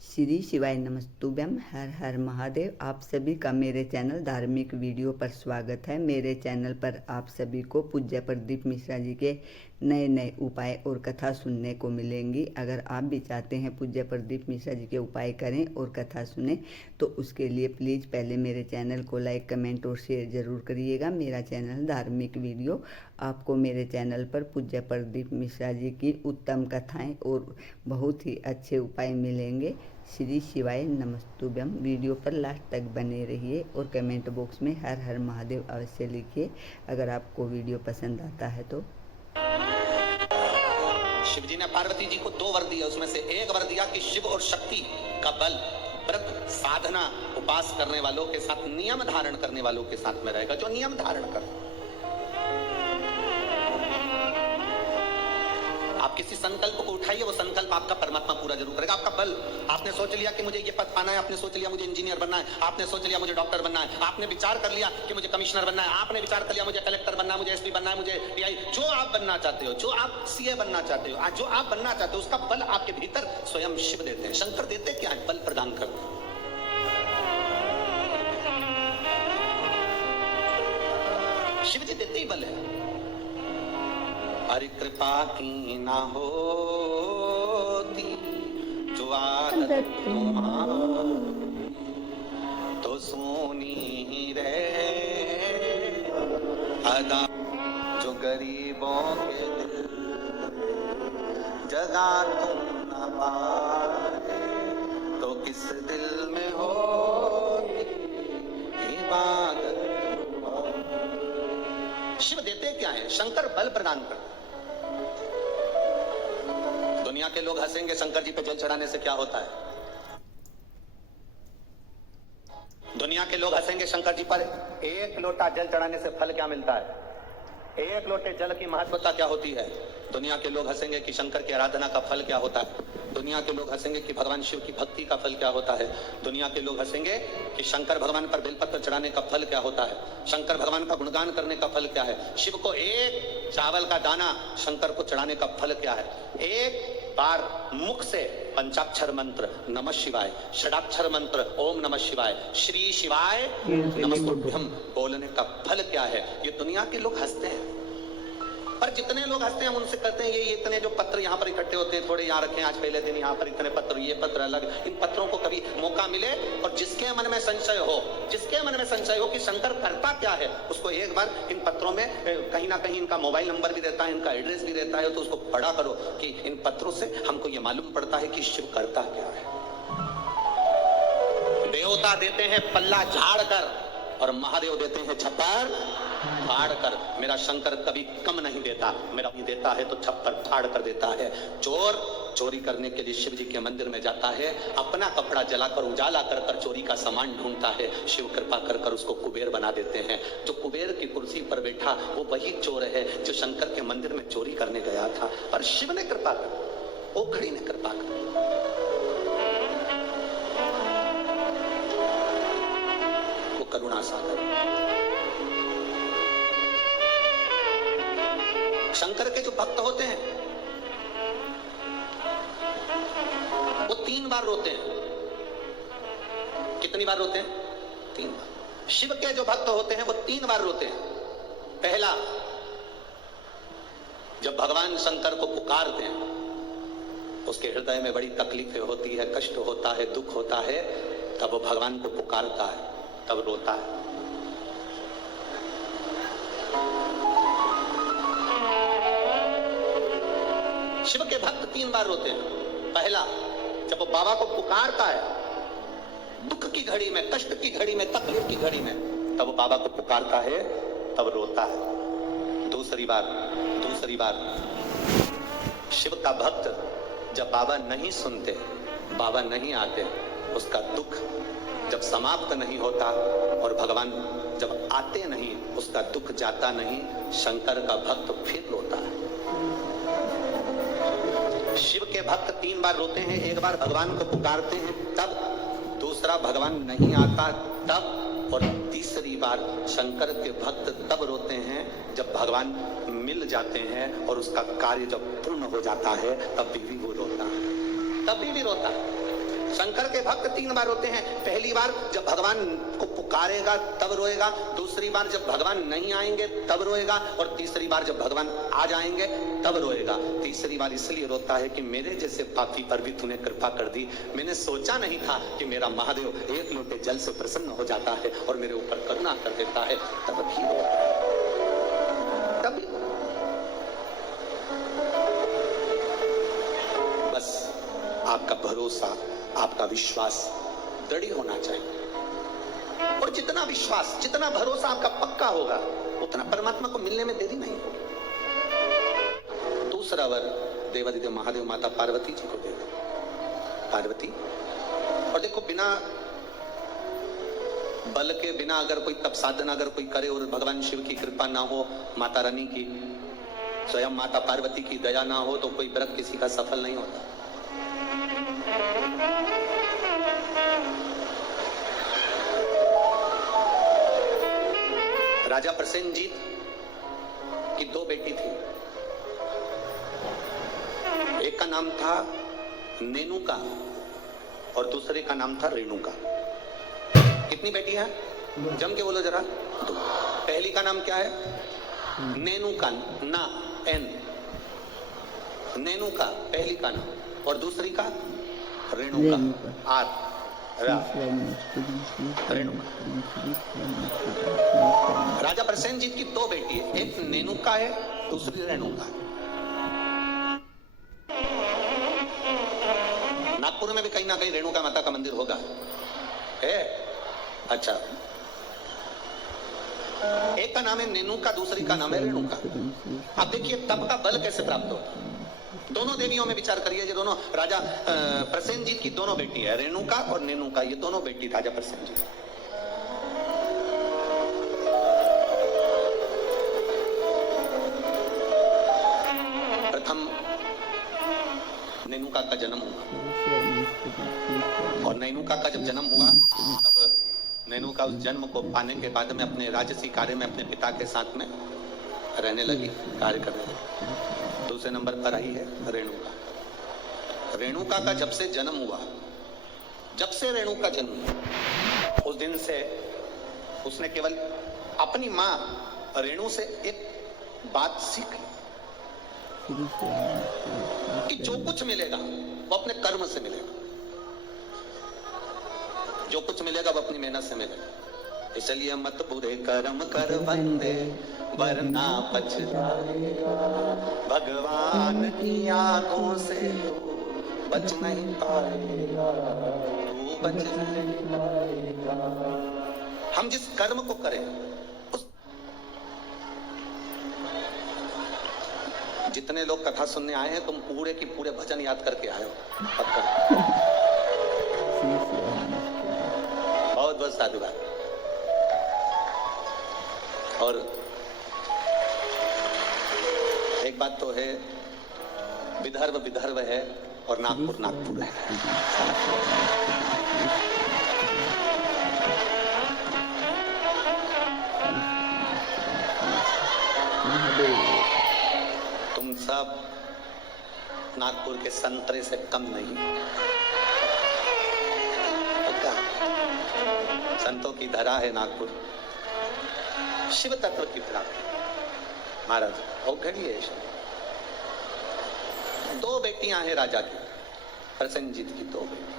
श्री शिवाय नमस्तुभ्यम। हर हर महादेव। आप सभी का मेरे चैनल धार्मिक वीडियो पर स्वागत है। मेरे चैनल पर आप सभी को पूज्य प्रदीप मिश्रा जी के नए नए उपाय और कथा सुनने को मिलेंगी। अगर आप भी चाहते हैं पूज्य प्रदीप मिश्रा जी के उपाय करें और कथा सुने तो उसके लिए प्लीज़ पहले मेरे चैनल को लाइक, कमेंट और शेयर ज़रूर करिएगा। मेरा चैनल धार्मिक वीडियो, आपको मेरे चैनल पर पूज्य प्रदीप मिश्रा जी की उत्तम कथाएं और बहुत ही अच्छे उपाय मिलेंगे। श्री शिवाय नमस्तुभ्यम। वीडियो पर लास्ट तक बने रहिए और कमेंट बॉक्स में हर हर महादेव अवश्य लिखिए अगर आपको वीडियो पसंद आता है तो। शिव जी ने पार्वती जी को 2 वर दिया, उसमें से एक वर दिया कि शिव और शक्ति का बल व्रत साधना उपास करने वालों के साथ, नियम धारण करने वालों के साथ में रहेगा, जो नियम धारण कर। आप किसी संकल्प को उठाइए, वो संकल्प आपका परमात्मा पूरा जरूर करेगा। आपका बल, आपने सोच लिया कि मुझे ये पद पाना है, आपने सोच लिया मुझे इंजीनियर बनना है, आपने सोच लिया मुझे डॉक्टर बनना है, आपने विचार कर लिया कि मुझे कमिश्नर बनना है, आपने विचार कर लिया मुझे कलेक्टर बनना है, मुझे एसपी बनना है, मुझे डीआई, जो आप बनना चाहते हो, जो आप सीए बनना चाहते हो, जो आप बनना चाहते हो, उसका बल आपके भीतर स्वयं शिव देते हैं। शंकर देते क्या है? बल प्रदान करते हैं। शिव जी देते ही बल है। हरि कृपा की ना होती जो आदत तुम्हारी तो सोनी रहे अदा, जो गरीबों के दिल जगा तुम न पाए तो किस दिल में होती इबादत। शिव देते क्या है? शंकर बल प्रदान करते। दुनिया के लोग हंसेंगे शंकर जी पे जल चढ़ाने से क्या होता है। दुनिया के लोग हंसेंगे शंकर जी पर 1 लोटा जल चढ़ाने से फल क्या मिलता है। 1 लोटे जल की महत्वता क्या होती है। दुनिया के लोग हंसेंगे कि शंकर की आराधना का फल क्या होता है। दुनिया के लोग हंसेंगे कि भगवान शिव की भक्ति का फल क्या होता है। दुनिया के लोग हंसेंगे कि शंकर भगवान पर बेलपत्र चढ़ाने का फल क्या होता है। शंकर भगवान का गुणगान करने का फल क्या है। शिव को 1 चावल का दाना शंकर को चढ़ाने का फल क्या है। 1 बार मुख से पंचाक्षर मंत्र नमः शिवाय, षडाक्षर मंत्र ओम नमः शिवाय, श्री शिवाय नमस्तुभ्यम बोलने का फल क्या है। ये दुनिया के लोग हंसते हैं, पर जितने लोग हंसते हैं उनसे कहते हैं ये इतने जो पत्र यहाँ पर इकट्ठे होते हैं, थोड़े यहाँ रखें, आज पहले दिन यहाँ पर इतने पत्र, ये पत्र अलग। इन पत्रों को कभी मौका मिले और जिसके मन में संशय हो, जिसके मन में संशय हो कि शंकर करता क्या है, उसको एक बार इन पत्रों में कहीं ना कहीं इनका मोबाइल नंबर भी रहता है, इनका एड्रेस भी रहता है, तो उसको पढ़ा करो कि इन पत्रों से हमको ये मालूम पड़ता है कि शिव करता क्या है। देवता देते हैं पल्ला झाड़ कर और महादेव देते हैं छप्पर फाड़ कर। मेरा शंकर कभी कम नहीं देता, मेरा नहीं देता है तो छप्पर फाड़ कर देता है। चोर चोरी करने के लिए शिव जी के मंदिर में जाता है, अपना कपड़ा जलाकर उजाला कर कर चोरी का सामान ढूंढता है। शिव कृपा कर कर उसको कुबेर बना देते हैं। जो कुबेर की कुर्सी पर बैठा वो वही चोर है जो शंकर के मंदिर में चोरी करने गया था। पर शिव ने कृपा कर, ओखड़ी ने कृपा कर, वो करुणा सागर। शंकर के जो भक्त होते हैं वो 3 बार रोते हैं। कितनी बार रोते हैं? 3 बार। शिव के जो भक्त होते हैं वो 3 बार रोते हैं। पहला, जब भगवान शंकर को पुकारते हैं, उसके हृदय में बड़ी तकलीफें होती है, कष्ट होता है, दुख होता है, तब वो भगवान को पुकारता है, तब रोता है। शिव के भक्त 3 बार रोते हैं। पहला, जब वो बाबा को पुकारता है, दुख की घड़ी में, कष्ट की घड़ी में, तकलीफ की घड़ी में, तब वो बाबा को पुकारता है, तब रोता है। दूसरी बार शिव का भक्त जब बाबा नहीं सुनते, बाबा नहीं आते, उसका दुख जब समाप्त नहीं होता और भगवान जब आते नहीं, उसका दुख जाता नहीं, शंकर का भक्त फिर रोता है। शिव के भक्त 3 बार रोते हैं। 1 बार भगवान को पुकारते हैं तब, दूसरा भगवान नहीं आता तब, और तीसरी बार शंकर के भक्त तब रोते हैं जब भगवान मिल जाते हैं और उसका कार्य जब पूर्ण हो जाता है, तब भी वो रोता है, तभी भी रोता है। शंकर के भक्त 3 बार होते हैं। पहली बार जब भगवान को पुकारेगा तब रोएगा, दूसरी बार जब भगवान नहीं आएंगे तब रोएगा, और तीसरी बार जब भगवान आ जाएंगे तब रोएगा। तीसरी बार इसलिए रोता है कि मेरे जैसे पापी पर भी तूने कृपा कर दी। मैंने सोचा नहीं था कि मेरा महादेव एक लोटे जल से प्रसन्न हो जाता है और मेरे ऊपर करुणा कर देता है, तब भी रोता है। तब बस आपका भरोसा, आपका विश्वास दृढ़ होना चाहिए, और जितना विश्वास, जितना भरोसा आपका पक्का होगा, उतना परमात्मा को मिलने में देरी नहीं होगी। दूसरा वर देवादिदेव महादेव माता पार्वती जी को देगा। पार्वती, और देखो बिना बल के, बिना अगर कोई तप साधना अगर कोई करे और भगवान शिव की कृपा ना हो, माता रानी की, स्वयं माता पार्वती की दया ना हो, तो कोई व्रत किसी का सफल नहीं होता। राजा प्रसेनजीत की 2 बेटी थी। एक का नाम था नेनुका और दूसरे का नाम था रेणुका। कितनी बेटी है? जम के बोलो जरा। 2। पहली का नाम क्या है? नेनुका, ना एन, नेनुका पहली का नाम, और दूसरी का रेणुका, आर, रेणुका। राजा प्रसेनजीत की 2 बेटी है, एक नेनुका है, दूसरी रेणुका है। नागपुर में भी कहीं ना कहीं रेणुका माता का मंदिर होगा, है? अच्छा, एक का नाम है नेनुका, दूसरी का नाम है रेणुका। अब देखिए तप का बल कैसे प्राप्त होता है। दोनों देवियों में विचार करिए। ये दोनों राजा प्रसेनजीत की दोनों बेटी है, रेणुका और नेनुका, ये दोनों बेटी राजा प्रसेनजीत। प्रथम नेनुका का जन्म हुआ, और नेनुका का जब जन्म हुआ तब नेनुका उस जन्म को पाने के बाद में अपने राजसी कार्य में अपने पिता के साथ में रहने लगी, कार्य करने लगी। दूसरे नंबर पर आई है रेणुका। रेणुका का जब से जन्म हुआ, जब से रेणुका जन्म हुआ, उस दिन से उसने केवल अपनी माँ रेणु से एक बात सीखी कि जो कुछ मिलेगा वो अपने कर्म से मिलेगा, जो कुछ मिलेगा वो अपनी मेहनत से मिलेगा। इसलिए मत बुरे कर्म कर बंदे वरना पछताएगा, भगवान की आंखों से बच नहीं पाएगा, तू बच नहीं पाएगा। हम जिस कर्म को करें उस, जितने लोग कथा सुनने आए हैं, तुम पूरे की पूरे भजन याद करके आए हो, पक्का। बहुत बहुत साधुवाद। और एक बात तो है, विदर्भ विदर्भ है और नागपुर नागपुर है। तुम सब नागपुर के संतरे से कम नहीं। पक्का संतों की धरा है नागपुर, शिव तत्व की प्राप्ति। महाराज अवघड़ी है। 2 बेटियां हैं राजा की, प्रसेनजीत की 2 बेटियां।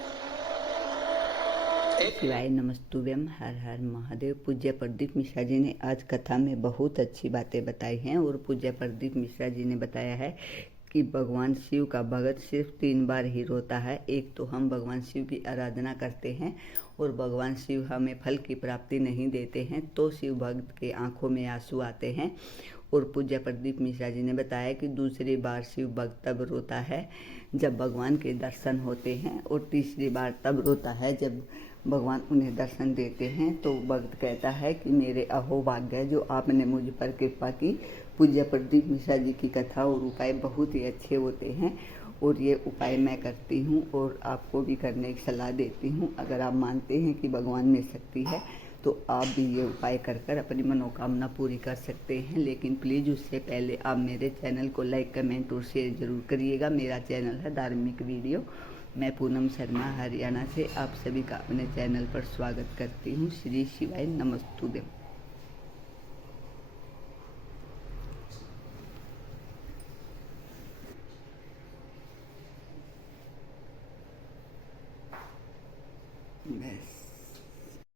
शिवाय नमस्तुभ्यम, हर हर महादेव। पूज्य प्रदीप मिश्रा जी ने आज कथा में बहुत अच्छी बातें बताई हैं, और पूज्य प्रदीप मिश्रा जी ने बताया है कि भगवान शिव का भगत सिर्फ 3 बार ही रोता है। एक तो हम भगवान शिव की आराधना करते हैं और भगवान शिव हमें फल की प्राप्ति नहीं देते हैं, तो शिव भक्त के आंखों में आंसू आते हैं। और पूज्य प्रदीप मिश्रा जी ने बताया कि दूसरी बार शिव भक्त तब रोता है जब भगवान के दर्शन होते हैं, और तीसरी बार तब रोता है जब भगवान उन्हें दर्शन देते हैं। तो भक्त कहता है कि मेरे अहोभाग्य जो आपने मुझ पर कृपा की। पूज्य प्रदीप मिश्रा जी की कथा और उपाय बहुत ही अच्छे होते हैं, और ये उपाय मैं करती हूँ और आपको भी करने की सलाह देती हूँ। अगर आप मानते हैं कि भगवान में शक्ति है तो आप भी ये उपाय कर कर अपनी मनोकामना पूरी कर सकते हैं। लेकिन प्लीज़ उससे पहले आप मेरे चैनल को लाइक, कमेंट और शेयर ज़रूर करिएगा। मेरा चैनल है धार्मिक वीडियो, मैं पूनम शर्मा हरियाणा से आप सभी का अपने चैनल पर स्वागत करती हूँ। श्री शिवाय नमस्तुभ्यम। बस